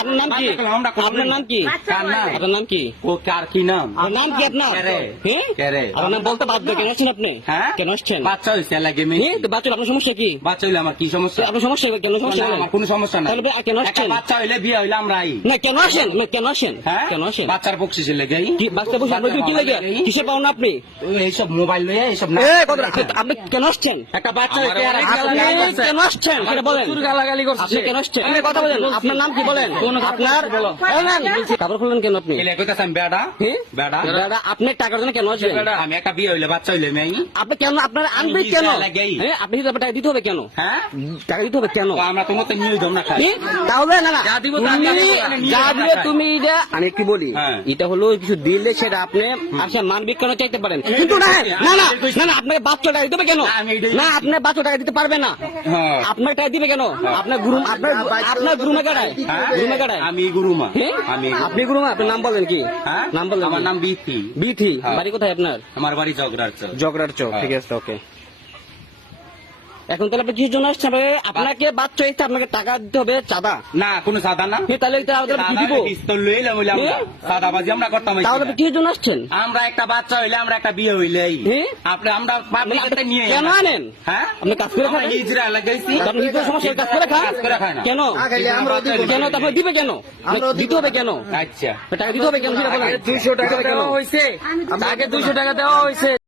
আপনার নাম কি? আপনার নাম কি? আপনার নাম কি? ও কার কি নাম? নাম কি আপনার? কেরে আপনার নাম বলতে বাধ্য। কেন আসছেন আপনি? হ্যাঁ কেন আসছেন? বাচ্চা হয়েছে লাগে মেয়ে বাচ্চা আপনার সমস্যা কি? বাচ্চা হইলে আমার কি সমস্যা? আপনার সমস্যা কেন? সমস্যা না, আমার কোনো সমস্যা নাই। তাহলে কেন একটা আসছেন? বাচ্চা হইলে বিয়ে হইলে আমরা আই না কেন আসেন? কেন আসেন? হ্যাঁ কেন আসেন? বাচ্চার বকশিসের লেগে কি বাচ্চা বসে আপনার কি লাগে? কিসে পাওন আপনি? এইসব মোবাইল লইয়া এইসব না আপনি কেন আসছেন? একটা বাচ্চা হইতে আর আপনি কেন আসছেন সেটা বলেন। গালাগালি করছে আপনি কেন আসছেন? আপনি কথা বলেন। আপনার নাম কি বলেন? আপনার কাপড় খুললেন কেন আপনি? এলে কইতাছ আমি বেডা বেডা দাদা আপনি টাকার জন্য কেন আসবেন? আমি একটা বিয়ে হইলে বাচ্চা হইলে মেয়ে আপনি কেন আপনার আনবেন কেন? লাগেই। আপনি কিন্তু টাকা দিতে হবে কেন? হ্যাঁ টাকা দিতে হবে কেন? তো আমরা তো মতে নিয়ে যাম না খাই তাহলে না না যা দিব তা তুমি নিয়ে যা দিবে তুমি এটা আমি কি বলি হ্যাঁ। এটা হলো কিছু দিলে সেটা আপনি আচ্ছা মানবিক কেন চাইতে পারেন কিন্তু না না না না না আপনাকে বাচ্চা টাকা দিতে হবে কেন? না আপনি বাচ্চা টাকা দিতে পারবে না। হ্যাঁ। আপনার টাকা দিবে কেন? আপনার গুরু আপনার গুরুমা কাটায় গুরুমা কাটায় আমি গুরুমা আমি আপনি গুরুমা আপনার নাম বলেন কি? হ্যাঁ নাম বলেন আমার নাম বিথি বিথি হ্যাঁ। বাড়ি কোথায় আপনার? আমার বাড়ি জগরার জগরার চক ঠিক আছে ওকে এখন তাহলে আপনি কিসের জন্য আসছেন? আপনাকে বাচ্চা হইতে আপনাকে টাকা দিতে হবে চাঁদা না কোনো সাদা না তাহলে কি দিব? পিস্তল লইলাম হইলে আমরা সাদাবাজি আমরা করতাম তাহলে আপনি কিসের জন্য আসছেন? আমরা একটা বাচ্চা হইলে আমরা একটা বিয়ে হইলে আপনি আমরা পাবলিকতে নিয়ে কেন আনেন? হ্যাঁ আপনি কাজ করে খান? হিজরা লাগাইছি আপনি নিজের সমস্যা কাজ করে খান? কাজ করে খায় না কেন কেন তারপরে দিবে কেন? দিতে হবে কেন? আচ্ছা টাকা দিতে হবে কেন? 200 টাকা দেওয়া হয়েছে আগে 200 টাকা দেওয়া হয়েছে